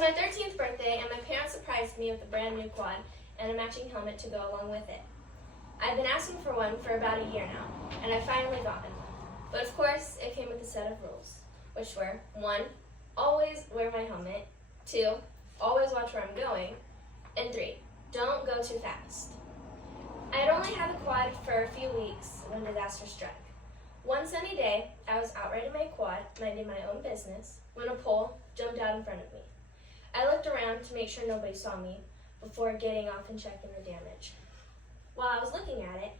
was my 13th birthday, and my parents surprised me with a brand new quad and a matching helmet to go along with it. I've been asking for one for about a year now, and I finally gotten one. But of course, it came with a set of rules, which were 1, always wear my helmet, 2, always watch where I'm going, and 3, don't go too fast. I had only had the quad for a few weeks when disaster struck. One sunny day, I was out riding my quad, minding my own business, when a pole jumped out in front of me. I looked around to make sure nobody saw me before getting off and checking the damage. While I was looking at it,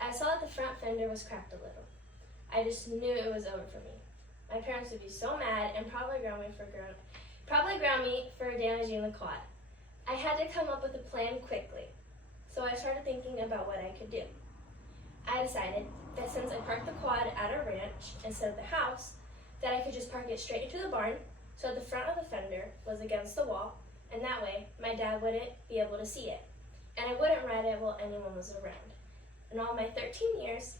I saw that the front fender was cracked a little. I just knew it was over for me. My parents would be so mad and probably ground me for damaging the quad. I had to come up with a plan quickly, so I started thinking about what I could do. I decided that since I parked the quad at a ranch instead of the house, that I could just park it straight into the barn so the front of the fender was against the wall, and that way my dad wouldn't be able to see it, and I wouldn't ride it while anyone was around. In all my 13 years,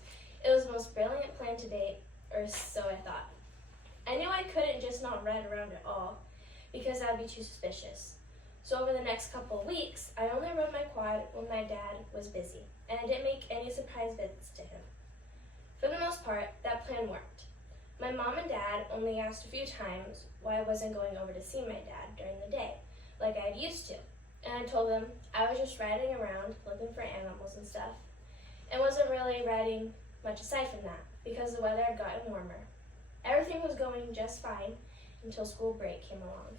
it was the most brilliant plan to date, or so I thought. I knew I couldn't just not ride around at all, because that would be too suspicious. So over the next couple of weeks, I only rode my quad when my dad was busy, and I didn't make any surprise visits to him. For the most part, that plan worked. My mom and dad only asked a few times why I wasn't going over to see my dad during the day, like I had used to, and I told them I was just riding around looking for animals and stuff, and wasn't really riding much aside from that, because the weather had gotten warmer. Everything was going just fine until school break came along.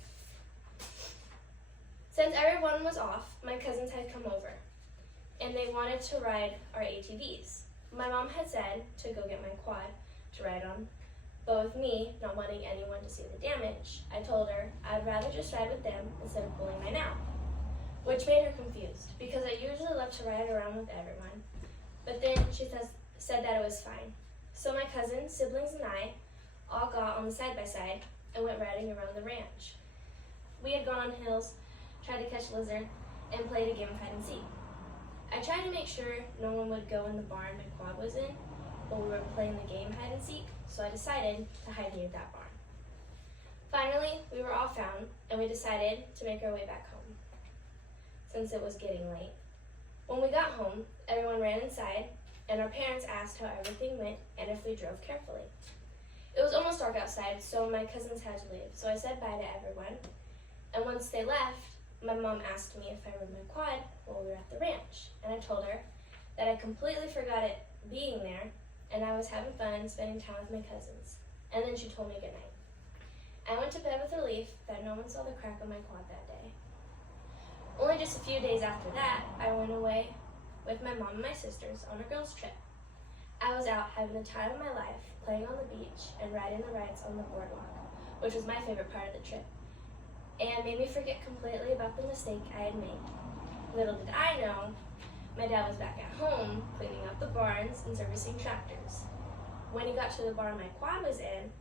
Since everyone was off, my cousins had come over, and they wanted to ride our ATVs. My mom had said to go get my quad to ride on, but with me not wanting anyone to see the damage, I told her I'd rather just ride with them instead of pulling mine out, which made her confused, because I usually love to ride around with everyone. But then she said that it was fine. So my cousins, siblings, and I all got on the side-by-side and went riding around the ranch. We had gone on hills, tried to catch lizard, and played a game of hide and seek. I tried to make sure no one would go in the barn my quad was in while we were playing the game hide and seek, so I decided to hide near that barn. Finally, we were all found, and we decided to make our way back home, since it was getting late. When we got home, everyone ran inside, and our parents asked how everything went and if we drove carefully. It was almost dark outside, so my cousins had to leave, so I said bye to everyone, and once they left, my mom asked me if I rode my quad while we were at the ranch, and I told her that I completely forgot it being there, and I was having fun spending time with my cousins, and then she told me goodnight. I went to bed with relief that no one saw the crack on my quad that day. Only just a few days after that, I went away with my mom and my sisters on a girls' trip. I was out having the time of my life, playing on the beach and riding the rides on the boardwalk, which was my favorite part of the trip, and made me forget completely about the mistake I had made. Little did I know, my dad was back at home cleaning up the barns and servicing tractors. When he got to the barn my quad was in,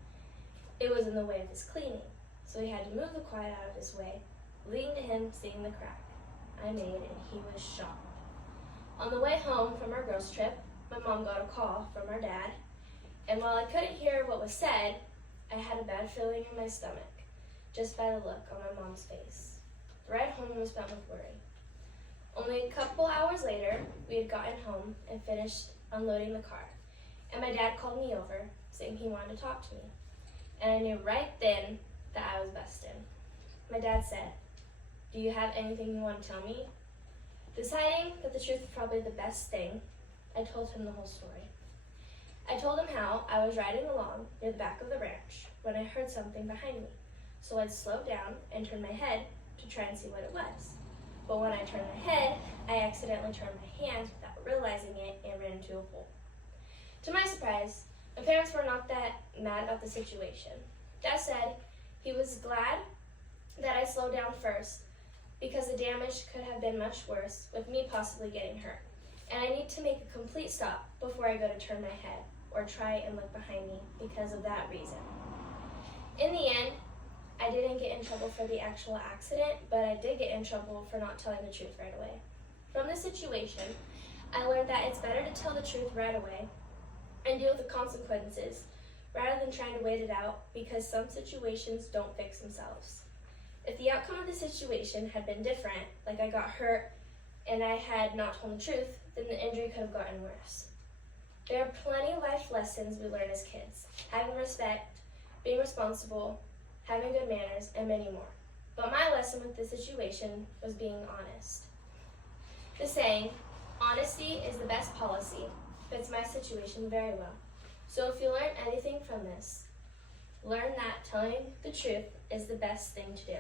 it was in the way of his cleaning, so he had to move the quad out of his way, leading to him seeing the crack I made, and he was shocked. On the way home from our girls' trip, my mom got a call from our dad, and while I couldn't hear what was said, I had a bad feeling in my stomach, just by the look on my mom's face. The ride home was spent with worry. Only a couple hours later, we had gotten home and finished unloading the car, and my dad called me over, saying he wanted to talk to me, and I knew right then that I was busted. My dad said, "Do you have anything you want to tell me?" Deciding that the truth was probably the best thing, I told him the whole story. I told him how I was riding along near the back of the ranch when I heard something behind me, so I'd slow down and turn my head to try and see what it was. But when I turned my head, I accidentally turned my hand without realizing it and ran into a hole. To my surprise, my parents were not that mad about the situation. Dad said he was glad that I slowed down first because the damage could have been much worse with me possibly getting hurt, and I need to make a complete stop before I go to turn my head or try and look behind me because of that reason. In the end, I didn't get in trouble for the actual accident, but I did get in trouble for not telling the truth right away. From this situation, I learned that it's better to tell the truth right away and deal with the consequences rather than trying to wait it out, because some situations don't fix themselves. If the outcome of the situation had been different, like I got hurt and I had not told the truth, then the injury could have gotten worse. There are plenty of life lessons we learn as kids: having respect, being responsible, having good manners, and many more. But my lesson with this situation was being honest. The saying, "Honesty is the best policy," fits my situation very well. So if you learn anything from this, learn that telling the truth is the best thing to do.